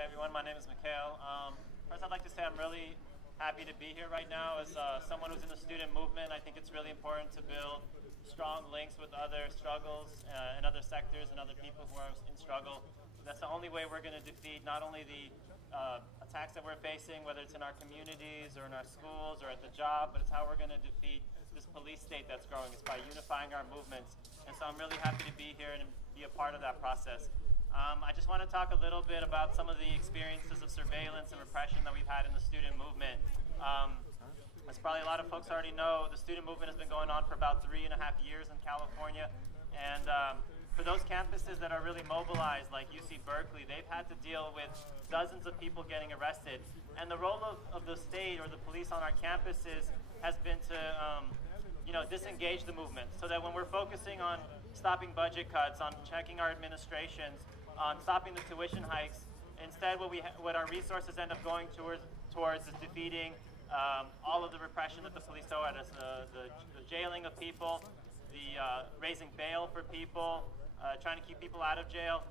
Hey everyone, my name is Mikhail. First I'd like to say I'm really happy to be here right now. As someone who's in the student movement, I think it's really important to build strong links with other struggles and other sectors and other people who are in struggle. That's the only way we're going to defeat not only the attacks that we're facing, whether it's in our communities or in our schools or at the job, but it's how we're going to defeat this police state that's growing. It's by unifying our movements. And so I'm really happy to be here and be a part of that process. I just want to talk a little bit about some of the experiences of surveillance and repression that we've had in the student movement. As probably a lot of folks already know, the student movement has been going on for about 3.5 years in California. And for those campuses that are really mobilized, like UC Berkeley, they've had to deal with dozens of people getting arrested. And the role of the state or the police on our campuses has been to disengage the movement, so that when we're focusing on stopping budget cuts, on checking our administrations, on stopping the tuition hikes, instead what our resources end up going towards is defeating all of the repression that the police throw at us, the jailing of people, the raising bail for people, trying to keep people out of jail.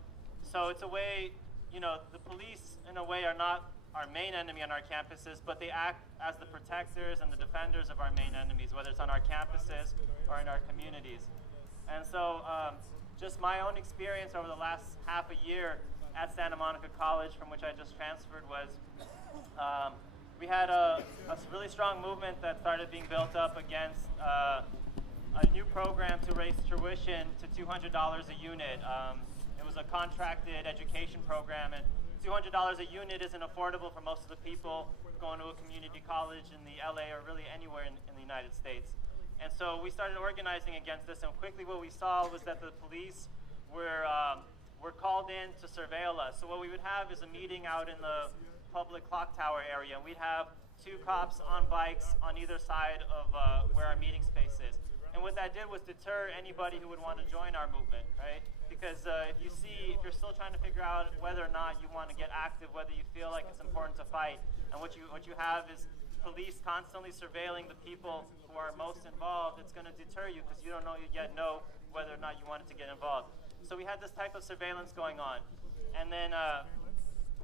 So it's a way, the police in a way are not our main enemy on our campuses, but they act as the protectors and the defenders of our main enemies, whether it's on our campuses or in our communities. And so just my own experience over the last half a year at Santa Monica College, from which I just transferred, was we had a really strong movement that started being built up against a new program to raise tuition to $200 a unit. It was a contracted education program, and $200 a unit isn't affordable for most of the people going to a community college in the LA or really anywhere in the United States. And so we started organizing against this, and quickly what we saw was that the police were called in to surveil us. So what we would have is a meeting out in the public clock tower area, and we'd have 2 cops on bikes on either side of where our meeting space is. And what that did was deter anybody who would want to join our movement, right? Because if you're still trying to figure out whether or not you want to get active, whether you feel like it's important to fight, and what you have is police constantly surveilling the people who are most involved, it's going to deter you because you don't yet know whether or not you wanted to get involved. So we had this type of surveillance going on. And then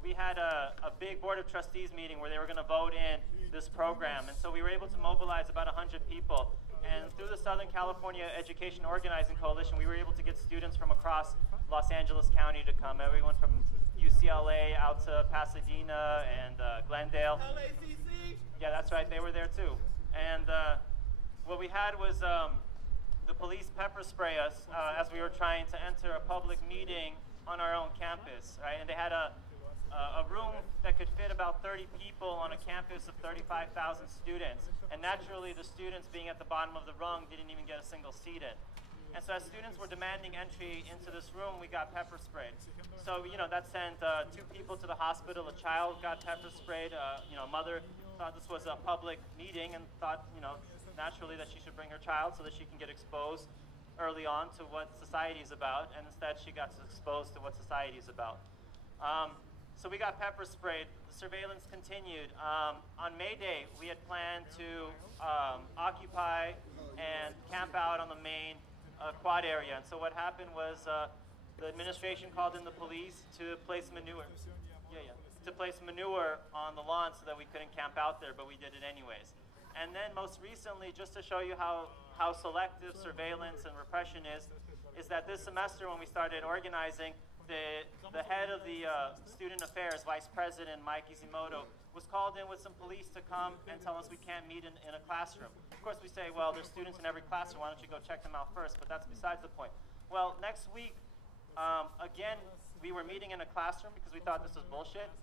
we had a big board of trustees meeting where they were going to vote in this program. And so we were able to mobilize about 100 people. And through the Southern California Education Organizing Coalition, we were able to get students from across Los Angeles County to come, everyone from UCLA out to Pasadena and Glendale. LACC? Yeah, that's right, they were there too. And what we had was the police pepper spray us as we were trying to enter a public meeting on our own campus, right? And they had a room that could fit about 30 people on a campus of 35,000 students. And naturally, the students being at the bottom of the rung didn't even get a single seat in. And so as students were demanding entry into this room, we got pepper sprayed. So, that sent 2 people to the hospital. A child got pepper sprayed. A mother thought this was a public meeting and thought, naturally that she should bring her child so that she can get exposed early on to what society is about. And instead, she got exposed to what society is about. So we got pepper sprayed. The surveillance continued. On May Day, we had planned to occupy and camp out on the main quad area. And so what happened was the administration called in the police to place manure. To place manure on the lawn so that we couldn't camp out there, but we did it anyways. And then most recently, just to show you how selective surveillance and repression is that this semester when we started organizing, the head of the student affairs, Vice President Mike Izimoto, was called in with some police to come and tell us we can't meet in a classroom. Of course we say, well, there's students in every classroom, why don't you go check them out first? But that's besides the point. Well, next week, again, we were meeting in a classroom because we thought this was bullshit.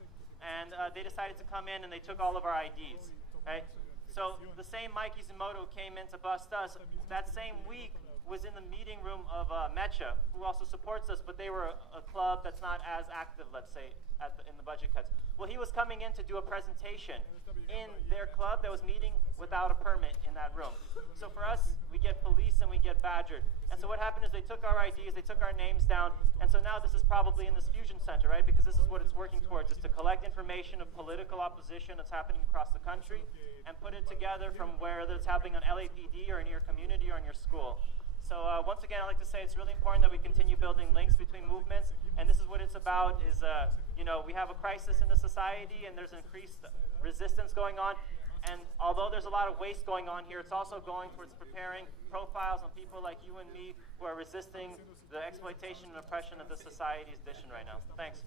And they decided to come in and they took all of our IDs, right? So the same Mike Izimoto came in to bust us. That same week was in the meeting room of Mecha, who also supports us, but they were a club that's not as active, let's say, in the budget cuts. Well, he was coming in to do a presentation in their club that was meeting without a permit in that room. So for us, we get police and we get badgered. And so what happened is they took our IDs, they took our names down, and so now this is probably in this fusion center, right? Because this is what it's working towards, is to collect information of political opposition that's happening across the country and put it together from whether it's happening on LAPD or in your community or in your school. So once again, I'd like to say it's really important that we continue building links between movements, and this is what it's about, is, you know, we have a crisis in the society and there's increased resistance going on. And although there's a lot of waste going on here, it's also going towards preparing profiles on people like you and me who are resisting the exploitation and oppression of the society's dish right now. Thanks.